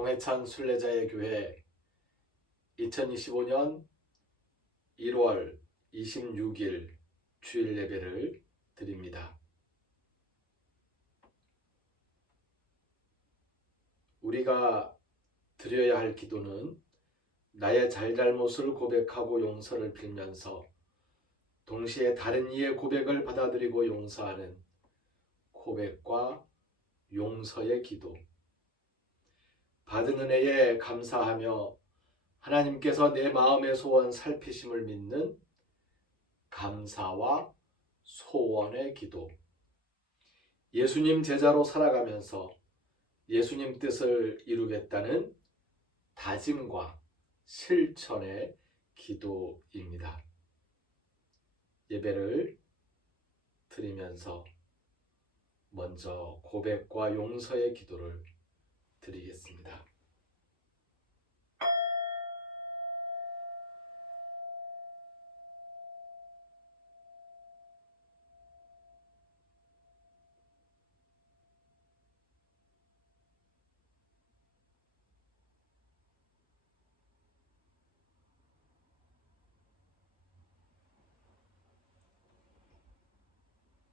동해천 순례자의 교회 2025년 1월 26일 주일 예배를 드립니다. 우리가 드려야 할 기도는 나의 잘잘못을 고백하고 용서를 빌면서 동시에 다른 이의 고백을 받아들이고 용서하는 고백과 용서의 기도. 받은 은혜에 감사하며 하나님께서 내 마음의 소원 살피심을 믿는 감사와 소원의 기도. 예수님 제자로 살아가면서 예수님 뜻을 이루겠다는 다짐과 실천의 기도입니다. 예배를 드리면서 먼저 고백과 용서의 기도를 드리겠습니다.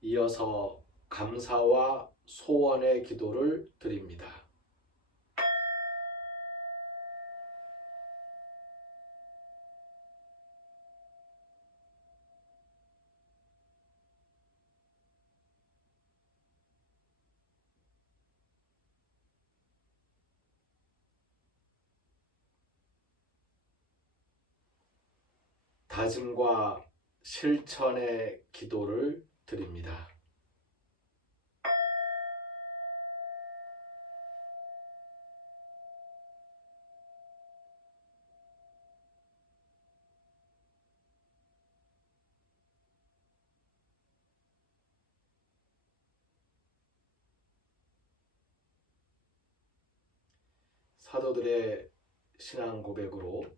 이어서 감사와 소원의 기도를 드립니다. 다짐과 실천의 기도를 드립니다. 사도들의 신앙 고백으로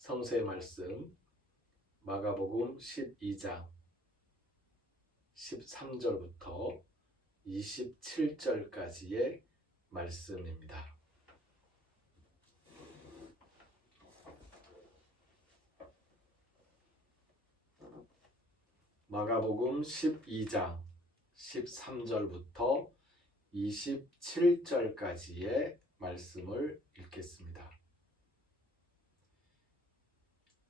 성서의 말씀 마가복음 12장 13절부터 27절까지의 말씀입니다. 마가복음 12장 13절부터 27절까지의 말씀을 읽겠습니다.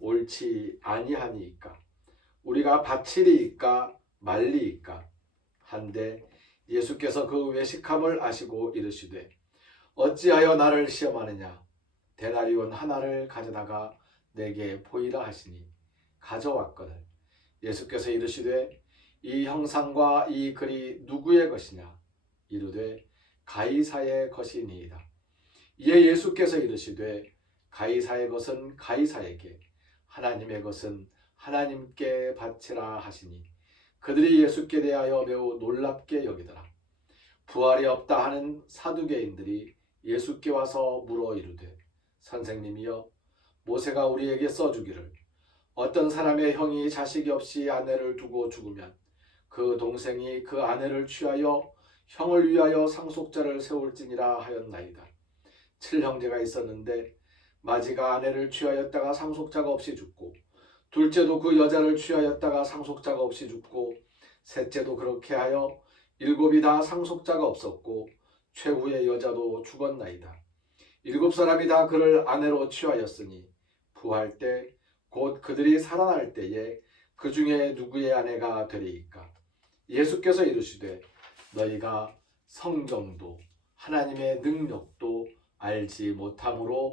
옳지 아니하니까. 우리가 바치리이까 말리이까. 한데 예수께서 그 외식함을 아시고 이르시되 어찌하여 나를 시험하느냐? 대나리온 하나를 가져다가 내게 보이라 하시니 가져왔거늘. 예수께서 이르시되 이 형상과 이 글이 누구의 것이냐? 이르되 가이사의 것이니이다. 이에 예수께서 이르시되 가이사의 것은 가이사에게 하나님의 것은 하나님께 바치라 하시니 그들이 예수께 대하여 매우 놀랍게 여기더라. 부활이 없다 하는 사두개인들이 예수께 와서 물어 이르되 선생님이여 모세가 우리에게 써주기를 어떤 사람의 형이 자식이 없이 아내를 두고 죽으면 그 동생이 그 아내를 취하여 형을 위하여 상속자를 세울지니라 하였나이다. 칠형제가 있었는데 마지가 아내를 취하였다가 상속자가 없이 죽고 둘째도 그 여자를 취하였다가 상속자가 없이 죽고 셋째도 그렇게 하여 일곱이 다 상속자가 없었고 최후의 여자도 죽었나이다. 일곱 사람이 다 그를 아내로 취하였으니 부할 때 곧 그들이 살아날 때에 그 중에 누구의 아내가 되리이까? 예수께서 이르시되 너희가 성경도 하나님의 능력도 알지 못함으로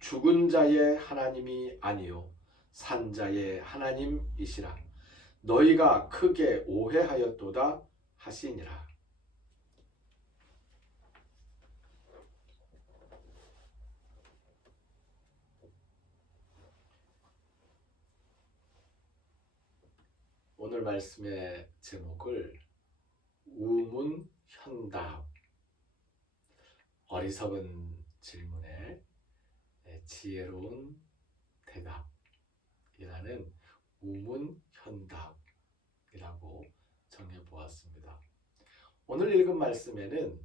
죽은 자의 하나님이 아니요 산 자의 하나님이시라. 너희가 크게 오해하였도다 하시니라. 오늘 말씀의 제목을 우문현답. 어리석은 질문에 지혜로운 대답이라는 우문 현답이라고 정해 보았습니다. 오늘 읽은 말씀에는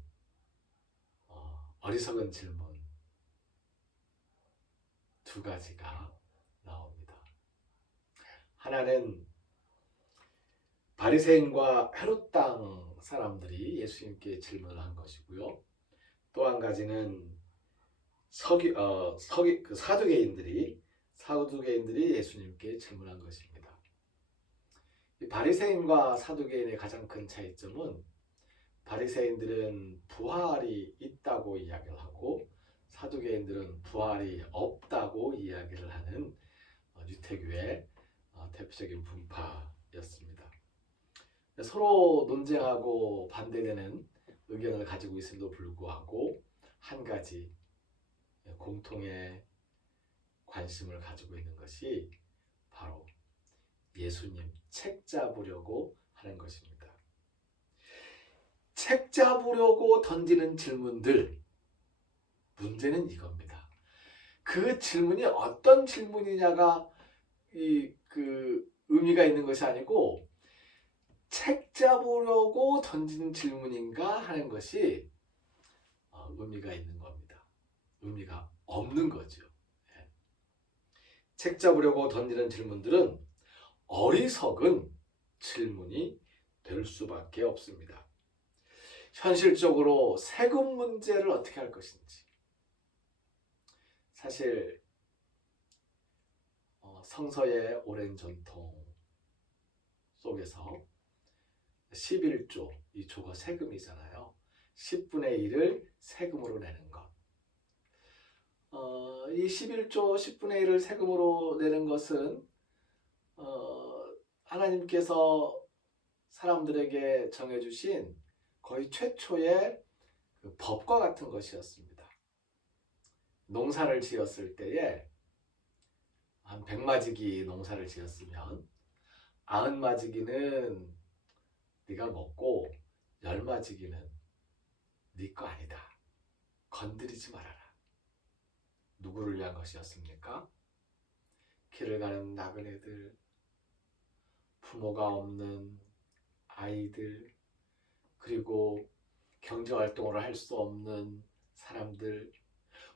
어, 어리석은 질문 두 가지가 나옵니다. 하나는 바리새인과 헤롯 땅 사람들이 예수님께 질문을 한 것이고요. 또 한 가지는 서기 어 서기 그 사두개인들이 사두개인들이 예수님께 질문한 것입니다. 이 바리새인과 사두개인의 가장 큰 차이점은 바리새인들은 부활이 있다고 이야기를 하고 사두개인들은 부활이 없다고 이야기를 하는 어, 유태교의 어, 대표적인 분파였습니다. 서로 논쟁하고 반대되는 의견을 가지고 있음에도 불구하고 한 가지 공통의 관심을 가지고 있는 것이 바로 예수님 책 잡으려고 하는 것입니다. 책 잡으려고 던지는 질문들 문제는 이겁니다. 그 질문이 어떤 질문이냐가 이 그 의미가 있는 것이 아니고 책 잡으려고 던지는 질문인가 하는 것이 어, 의미가 있는. 의미가 없는 거죠. 예. 책 잡으려고 던지는 질문들은 어리석은 질문이 될 수밖에 없습니다. 현실적으로 세금 문제를 어떻게 할 것인지. 사실 어, 성서의 오랜 전통 속에서 11조, 이 조가 세금이잖아요. 10분의 1을 세금으로 내는 것. 어, 이 11조 10분의 1을 세금으로 내는 것은 어, 하나님께서 사람들에게 정해주신 거의 최초의 그 법과 같은 것이었습니다. 농사를 지었을 때에 한 100마지기 농사를 지었으면 90마지기는 네가 먹고 열맞이기는 네 거 아니다. 건드리지 말아라. 누구를 위한 것이었습니까? 길을 가는 나그네들, 부모가 없는 아이들, 그리고 경제 활동을 할 수 없는 사람들,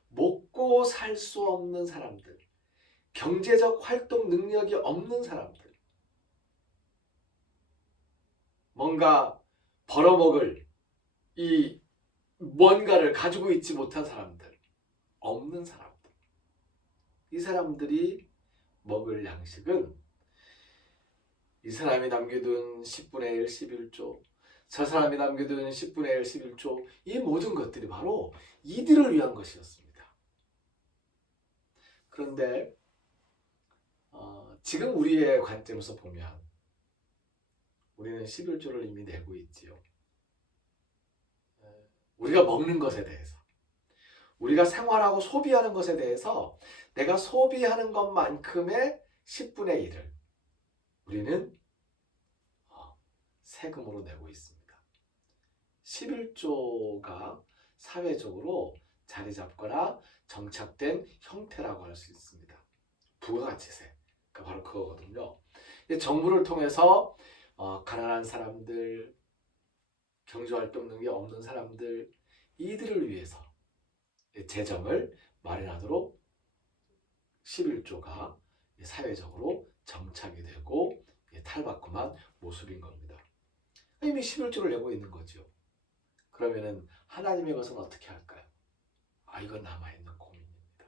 먹고 살 수 없는 사람들, 경제적 활동 능력이 없는 사람들, 뭔가 벌어먹을 이 뭔가를 가지고 있지 못한 사람들, 없는 사람들. 이 사람들이 먹을 양식은 이 사람이 남겨둔 10분의 1, 11조, 저 사람이 남겨둔 10분의 1, 11조 이 모든 것들이 바로 이들을 위한 것이었습니다. 그런데 어, 지금 우리의 관점에서 보면 우리는 11조를 이미 내고 있지요. 에, 우리가 먹는 것에 대해서 우리가 생활하고 소비하는 것에 대해서 내가 소비하는 것만큼의 10분의 1을 우리는 어, 세금으로 내고 있습니다. 11조가 사회적으로 자리 잡거나 정착된 형태라고 할 수 있습니다. 부가가치세가 바로 그거거든요. 이 정부를 통해서 어, 가난한 사람들, 경제활동 능력이 없는 사람들 이들을 위해서 재정을 마련하도록 11조가 사회적으로 정착이 되고 탈바꿈한 모습인 겁니다. 이미 11조를 내고 있는 거죠. 그러면은 하나님의 것은 어떻게 할까요? 아, 이건 남아있는 고민입니다.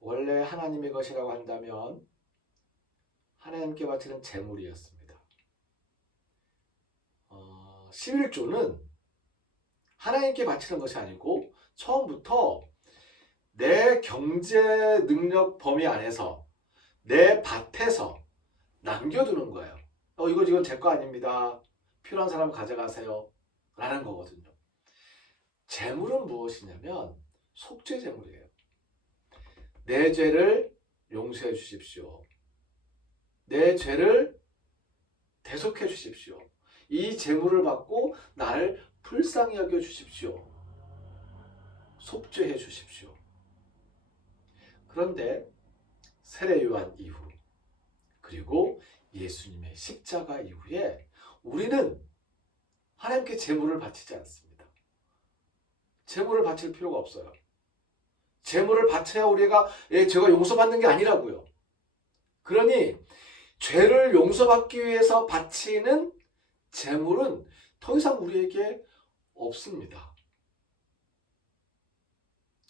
원래 하나님의 것이라고 한다면 하나님께 바치는 재물이었습니다. 어, 11조는 하나님께 바치는 것이 아니고 처음부터 내 경제 능력 범위 안에서 내 밭에서 남겨두는 거예요. 어, 이거 이건 제거 아닙니다. 필요한 사람 가져가세요. 라는 거거든요. 재물은 무엇이냐면 속죄 재물이에요. 내 죄를 용서해 주십시오. 내 죄를 대속해 주십시오. 이 재물을 받고 나를 불쌍히 여겨 주십시오. 속죄해 주십시오. 그런데 세례 요한 이후 그리고 예수님의 십자가 이후에 우리는 하나님께 제물을 바치지 않습니다. 제물을 바칠 필요가 없어요. 제물을 바쳐야 우리가 예, 죄가 용서받는 게 아니라고요. 그러니 죄를 용서받기 위해서 바치는 제물은 더 이상 우리에게 없습니다.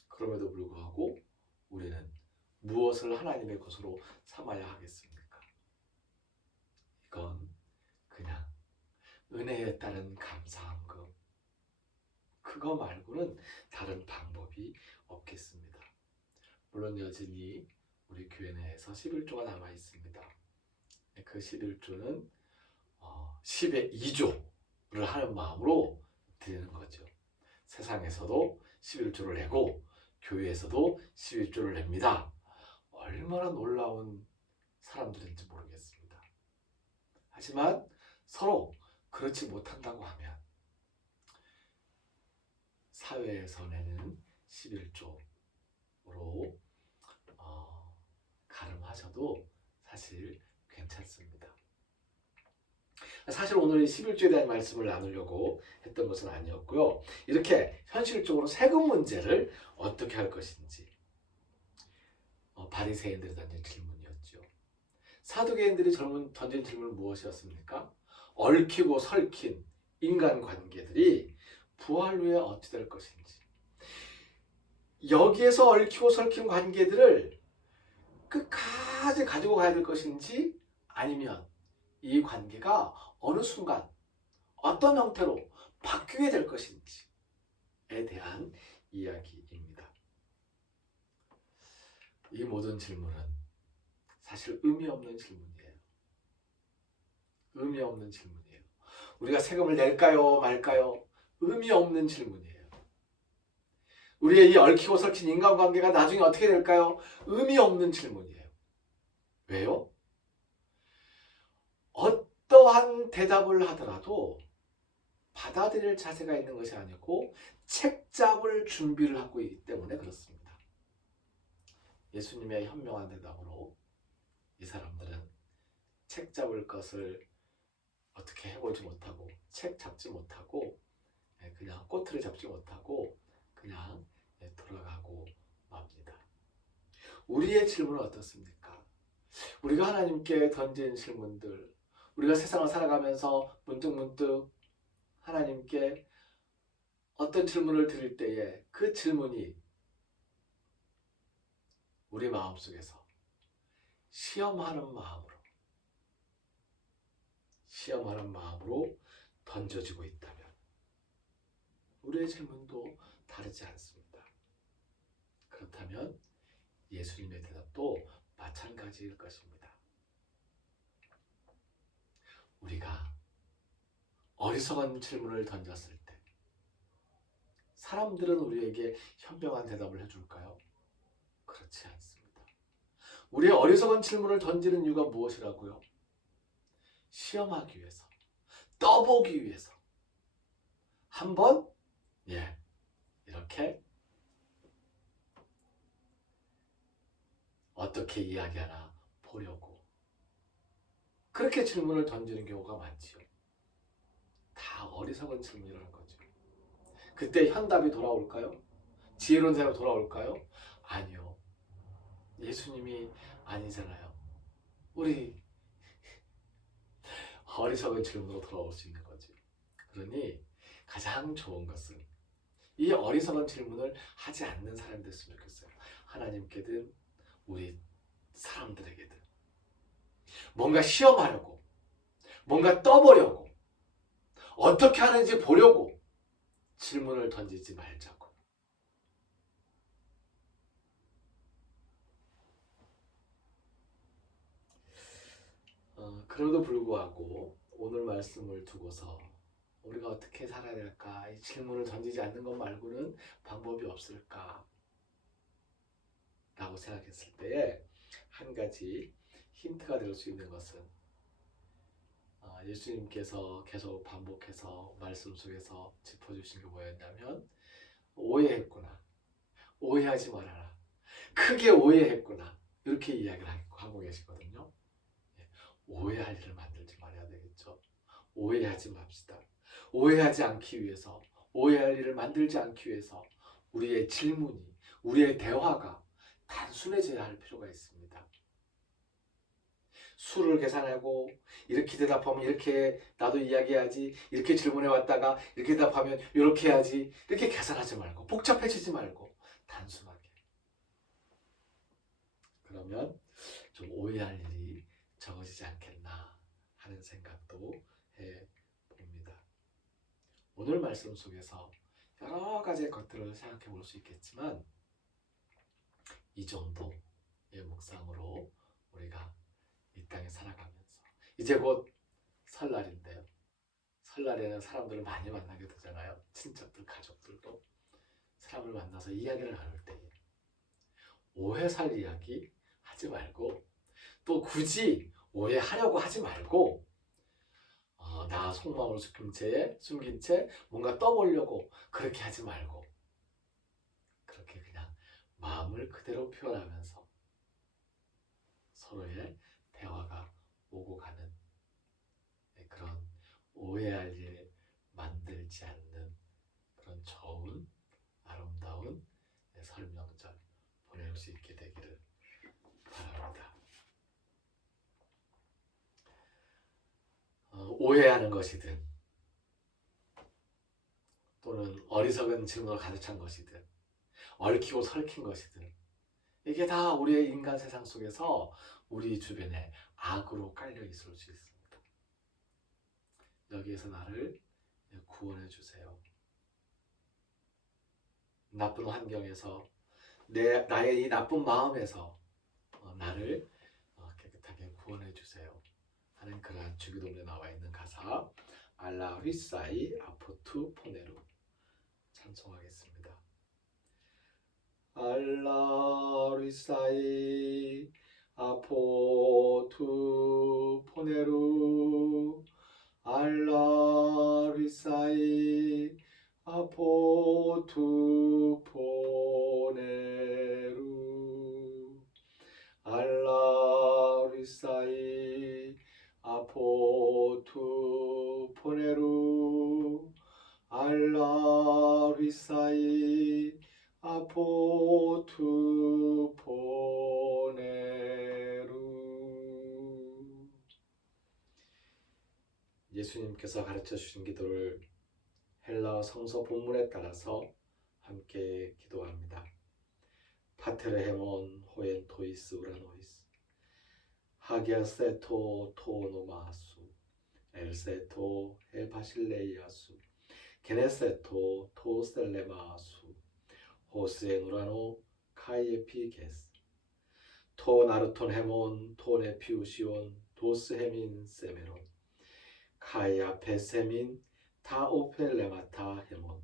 그럼에도 불구하고 우리는 무엇을 하나님의 것으로 삼아야 하겠습니까? 이건 그냥 은혜에 따른 감사함금 그거 말고는 다른 방법이 없겠습니다. 물론 여전히 우리 교회 내에서 11조가 남아 있습니다. 그 11조는 어, 10의 2조를 하는 마음으로 드리는 거죠. 세상에서도 11조를 내고 교회에서도 11조를 냅니다. 얼마나 놀라운 사람들인지 모르겠습니다. 하지만 서로 그렇지 못한다고 하면 사회에서 내는 11조로 어, 가름하셔도 사실 괜찮습니다. 사실 오늘 이 11조에 대한 말씀을 나누려고 했던 것은 아니었고요. 이렇게 현실적으로 세금 문제를 어떻게 할 것인지 어, 바리새인들이 던진 질문이었죠. 사두개인들이 젊은 던진 질문은 무엇이었습니까? 얽히고 설킨 인간 관계들이 부활 후에 어찌 될 것인지 여기에서 얽히고 설킨 관계들을 끝까지 가지고 가야 될 것인지 아니면 이 관계가 어느 순간 어떤 형태로 바뀌게 될 것인지에 대한 이야기입니다. 이 모든 질문은 사실 의미 없는 질문이에요. 의미 없는 질문이에요. 우리가 세금을 낼까요, 말까요? 의미 없는 질문이에요. 우리의 이 얽히고 설킨 인간관계가 나중에 어떻게 될까요? 의미 없는 질문이에요. 왜요? 어떠한 대답을 하더라도 받아들일 자세가 있는 것이 아니고 책 잡을 준비를 하고 있기 때문에 그렇습니다. 예수님의 현명한 대답으로 이 사람들은 책 잡을 것을 어떻게 해보지 못하고 책 잡지 못하고 예, 그냥 꼬투리 잡지 못하고 그냥 예, 돌아가고 맙니다. 우리의 질문은 어떻습니까? 우리가 하나님께 던진 질문들, 우리가 세상을 살아가면서 문득문득 하나님께 어떤 질문을 드릴 때에 그 질문이 우리 마음속에서 시험하는 마음으로 시험하는 마음으로 던져지고 있다면 우리의 질문도 다르지 않습니다. 그렇다면 예수님의 대답도 마찬가지일 것입니다. 우리가 어리석은 질문을 던졌을 때 사람들은 우리에게 현명한 대답을 해줄까요? 그렇지 않습니다. 우리의 어리석은 질문을 던지는 이유가 무엇이라고요? 시험하기 위해서, 떠보기 위해서. 한 번, 예, 이렇게 어떻게 이야기하나 보려고. 그렇게 질문을 던지는 경우가 많지요. 다 어리석은 질문이라는 거죠. 그때 현답이 돌아올까요? 지혜로운 사람이 돌아올까요? 아니요. 예수님이 아니잖아요. 우리 어리석은 질문으로 돌아올 수 있는 거지. 그러니 가장 좋은 것은 이 어리석은 질문을 하지 않는 사람이 됐으면 좋겠어요. 하나님께든 우리 사람들에게든 뭔가 시험하려고 뭔가 떠보려고 어떻게 하는지 보려고 질문을 던지지 말자고. 어, 그럼에도 불구하고 오늘 말씀을 두고서 우리가 어떻게 살아야 될까? 이 질문을 던지지 않는 것 말고는 방법이 없을까? 라고 생각했을 때에 한 가지 힌트가 될 수 있는 것은 어, 예수님께서 계속 반복해서 말씀 속에서 짚어주신 게 뭐였냐면 오해했구나. 오해하지 말아라. 크게 오해했구나. 이렇게 이야기를 하고 계시거든요. 예, 오해할 일을 만들지 말아야 되겠죠. 오해하지 맙시다. 오해하지 않기 위해서, 오해할 일을 만들지 않기 위해서 우리의 질문이, 우리의 대화가 단순해져야 할 필요가 있습니다. 수를 계산하고 이렇게 대답하면 이렇게 나도 이야기해야지 이렇게 질문해 왔다가 이렇게 대답하면 이렇게 해야지 이렇게 계산하지 말고 복잡해지지 말고 단순하게 그러면 좀 오해할 일이 적어지지 않겠나 하는 생각도 해 봅니다. 오늘 말씀 속에서 여러 가지 것들을 생각해 볼 수 있겠지만 이 정도의 묵상으로 우리가 이 땅에 살아가면서 이제 곧 설날인데요. 설날에는 사람들을 많이 만나게 되잖아요. 친척들, 가족들도 사람을 만나서 이야기를 나눌 때에 오해 살 이야기 하지 말고 또 굳이 오해하려고 하지 말고 어, 나 속마음을 숨긴 채 숨긴 채 뭔가 떠보려고 그렇게 하지 말고 그렇게 그냥 마음을 그대로 표현하면서 서로의 대화가 오고 가는 네, 그런 오해할 일 만들지 않는 그런 좋은 아름다운 네, 설명절 보낼 수 있게 되기를 바랍니다. 어, 오해하는 것이든 또는 어리석은 질문을 가득 찬 것이든 얽히고 설킨 것이든 이게 다 우리의 인간 세상 속에서 우리 주변에 악으로 깔려 있을 수 있습니다. 여기에서 나를 구원해 주세요. 나쁜 환경에서 내 나의 이 나쁜 마음에서 어, 나를 어, 깨끗하게 구원해 주세요. 하는 그러한 주기도문에 나와 있는 가사 알라 휘사이 아포투 포네루 찬송하겠습니다. 알라 휘사이 아포투 포네루 알라 리사이 아포투 예수님께서 가르쳐 주신 기도를 헬라 성서 본문에 따라서 함께 기도합니다. 파테르헤몬 호엔 토이스 우라노이스. 하기아세토 토노마수. 엘세토 헤바실레이아수. 게네세토 토셀레마수. 호스에누라노 카이에피 게스. 토 나르톤 헤몬 토네피우시온 도스헤민 세메론 카이아 페세민 타오펠레마타 헤몬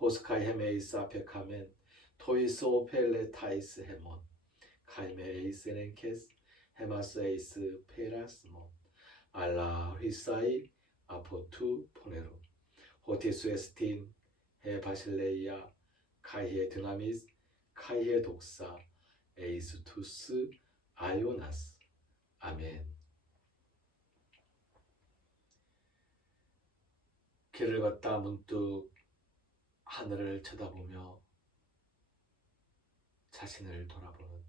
호스카이 헤메이스 아페카멘 토이스 오펠레 타이스 헤몬 카이메 에이스넨케스 헤마스 에이스 페라스몬 알라 휘사이 아포투 포네로 호티스 에스틴 헤 바실레이아 카이에 드나미스 카이에 독사 에이스투스 아요나스 아멘 길을 걷다 문득 하늘을 쳐다보며 자신을 돌아보는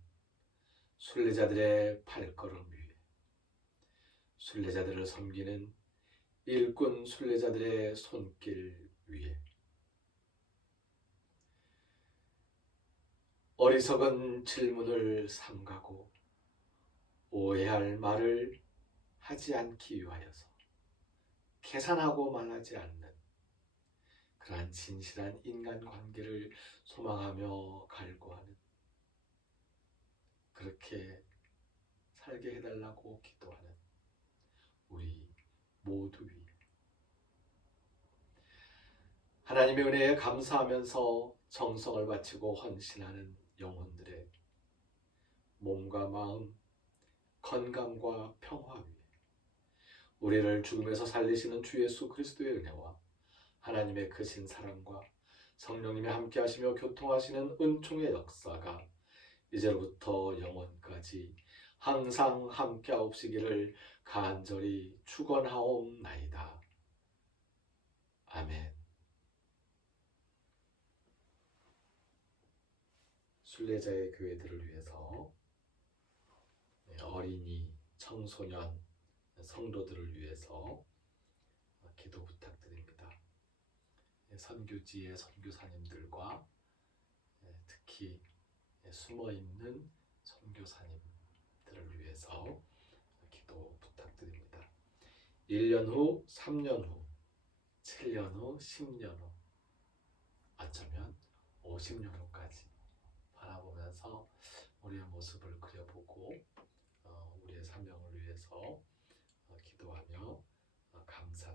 순례자들의 발걸음 위에 순례자들을 섬기는 일꾼 순례자들의 손길 위에 어리석은 질문을 삼가고 오해할 말을 하지 않기 위하여서 계산하고 말하지 않는 그러한 진실한 인간 관계를 소망하며 갈구하는. 그렇게 살게 해달라고 기도하는 우리 모두 위에 하나님의 은혜에 감사하면서 정성을 바치고 헌신하는 영혼들의 몸과 마음, 건강과 평화 위에 우리를 죽음에서 살리시는 주 예수 그리스도의 은혜와 하나님의 크신 사랑과 성령님의 함께 하시며 교통하시는 은총의 역사가 이제로부터 영원까지 항상 함께 하옵시기를 간절히 축원하옵나이다. 아멘. 순례자의 교회들을 위해서 네, 어린이, 청소년, 성도들을 위해서 기도 부탁드립니다. 네, 선교지의 선교사님들과 네, 특히 숨어 있는 선교사님들을 위해서 기도 부탁드립니다. 1년 후, 3년 후, 7년 후, 10년 후, 어쩌면 50년 후까지 바라보면서 우리의 모습을 그려보고 어, 우리의 사명을 위해서 어, 기도하며